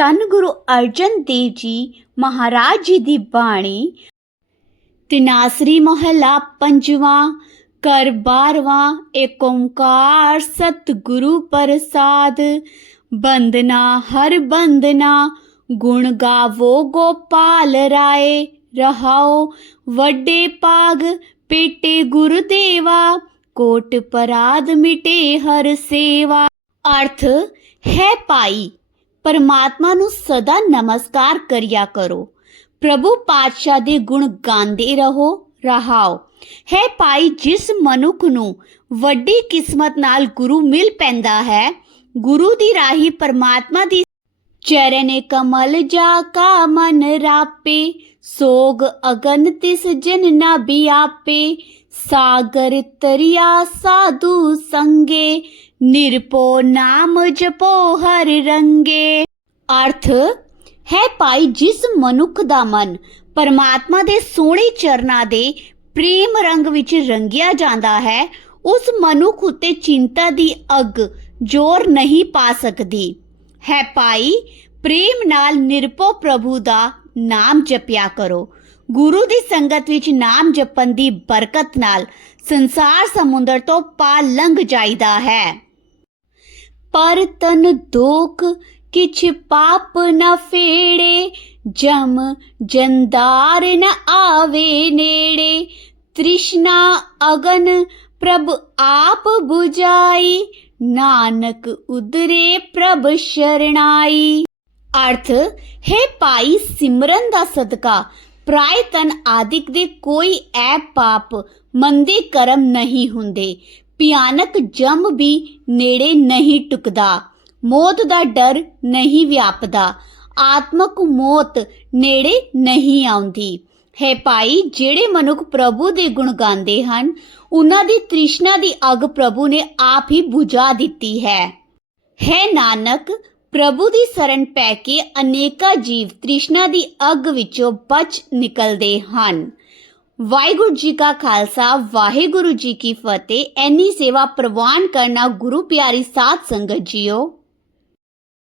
ਧੰਨ ਗੁਰੂ ਅਰਜਨ ਦੇਵ ਜੀ ਮਹਾਰਾਜ ਜੀ ਦੀ ਬਾਣੀ। ਤਿਨਾਸਰੀ ਮਹਲਾ ਪੰਜਵਾਂ ਕਰ ਬਾਰਵਾਂ ਏਕ ਓੰਕਾਰ ਸਤਿਗੁਰੂ ਪ੍ਰਸਾਦ। ਬੰਦਨਾ ਹਰ ਬੰਦਨਾ ਗੁਣ ਗਾਵੋ ਗੋਪਾਲ ਰਾਏ, ਰਹਾਓ ਵੱਡੇ ਪਾਗ ਪੇਟੇ ਗੁਰਦੇਵਾ ਕੋਟ ਪਰਾਧ ਮਿਟੇ ਹਰ ਸੇਵਾ। ਅਰਥ ਹੈ ਪਾਈ। ਪਰਮਾਤਮਾ ਨੂੰ ਸਦਾ ਨਮਸਕਾਰ ਕਰਿਆ ਕਰੋ। ਪ੍ਰਭੂ ਪਾਤਸ਼ਾਹ ਦੇ ਗੁਣ ਗਾਉਂਦੇ ਰਹੋ, ਰਹਾਓ। ਹੈ ਭਾਈ, ਜਿਸ ਮਨੁੱਖ ਨੂੰ ਵੱਡੀ ਕਿਸਮਤ ਨਾਲ ਗੁਰੂ ਮਿਲ ਪੈਂਦਾ ਹੈ, ਗੁਰੂ ਦੀ ਰਾਹੀ ਪਰਮਾਤਮਾ ਦੀ ਚਰਨ ਕਮਲ ਜਾ ਕਾ ਮਨ ਰਾਪੇ, ਸੋਗ ਅਗਨ ਤਿਸ ਜਨ ਨਾ ਬਿਆਪੇ, ਸਾਗਰ ਤਰਿਆ ਸਾਧੂ ਸੰਗੇ, ਨਿਰਪੋ ਨਾਮ ਜਪੋ ਹਰ ਰੰਗੇ। ਅਰਥ, ਹੈ ਭਾਈ ਜਿਸ ਮਨੁੱਖ ਦਾ ਮਨ ਪਰਮਾਤਮਾ ਦੇ ਸੋਹਣੇ ਚਰਨਾਂ ਦੇ ਪ੍ਰੇਮ ਰੰਗ ਵਿੱਚ ਰੰਗਿਆ ਜਾਂਦਾ ਹੈ, ਉਸ ਮਨੁੱਖ ਉਤੇ ਚਿੰਤਾ ਦੀ ਅੱਗ ਜ਼ੋਰ ਨਹੀਂ ਪਾ ਸਕਦੀ। ਹੈ ਪਾਈ ਪ੍ਰੇਮ ਨਾਲ ਨਿਰਪੋ ਪ੍ਰਭੂ ਦਾ ਨਾਮ ਜਪਿਆ ਕਰੋ। ਗੁਰੂ ਦੀ ਸੰਗਤ ਵਿੱਚ ਨਾਮ ਜਪਣ ਦੀ ਬਰਕਤ ਨਾਲ ਸੰਸਾਰ ਸਮੁੰਦਰ ਤੋਂ ਪਾਰ ਲੰਘ ਜਾਈਦਾ ਹੈ। ਪਰ ਤਨ ਦੋਖ ਕਿਛ ਪਾਪ ਨ ਫੇੜੇ, ਜਮ ਜੰਦਾਰ ਨ ਆਵੇ ਨੇੜੇ। ਤ੍ਰਿਸ਼ਨਾ ਅਗਨ ਪ੍ਰਭ ਆਪ 부ਜਾਈ ਨਾਨਕ ਉਦਰੇ ਪ੍ਰਭ ਸ਼ਰਣਾਈ। ਅਰਥ, ਹੈ ਪਾਈ ਸਿਮਰਨ ਦਾ ਸਦਕਾ, ਪ੍ਰਾਇ ਤਨ ਆਦਿਕ ਦੇ ਕੋਈ ਐ ਪਾਪ ਮੰਦੇ ਕਰਮ ਨਹੀਂ ਹੁੰਦੇ। ਭਿਆਨਕ ਜਮ ਵੀ ਨੇੜੇ ਨਹੀਂ ਟੁਕਦਾ। ਮੌਤ ਦਾ ਡਰ ਨਹੀਂ ਵਿਆਪਦਾ। ਆਤਮਕ ਮੌਤ ਨੇੜੇ ਨਹੀਂ ਆਉਂਦੀ। ਹੈ ਭਾਈ, ਜਿਹੜੇ ਮਨੁੱਖ ਪ੍ਰਭੂ ਦੇ ਗੁਣ ਗਾਉਂਦੇ ਹਨ, ਉਹਨਾਂ ਦੀ ਤ੍ਰਿਸ਼ਨਾ ਦੀ ਅੱਗ ਪ੍ਰਭੂ ਨੇ ਆਪ ਹੀ ਬੁਝਾ ਦਿੱਤੀ ਹੈ। ਹੈ ਨਾਨਕ, ਪ੍ਰਭੂ ਦੀ ਸ਼ਰਨ ਪੈ ਕੇ ਅਨੇਕਾਂ ਜੀਵ ਤ੍ਰਿਸ਼ਨਾ ਦੀ ਅੱਗ ਵਿੱਚੋਂ ਬਚ ਨਿਕਲਦੇ ਹਨ। ਵਾਹਿਗੁਰੂ ਜੀ ਕਾ ਖਾਲਸਾ, ਵਾਹਿਗੁਰੂ ਜੀ ਕੀ ਫਤਿਹ। ਐਨੀ ਸੇਵਾ ਪ੍ਰਵਾਨ ਕਰਨਾ ਗੁਰੂ ਪਿਆਰੀ ਸਾਧ ਸੰਗਤ ਜੀਓ।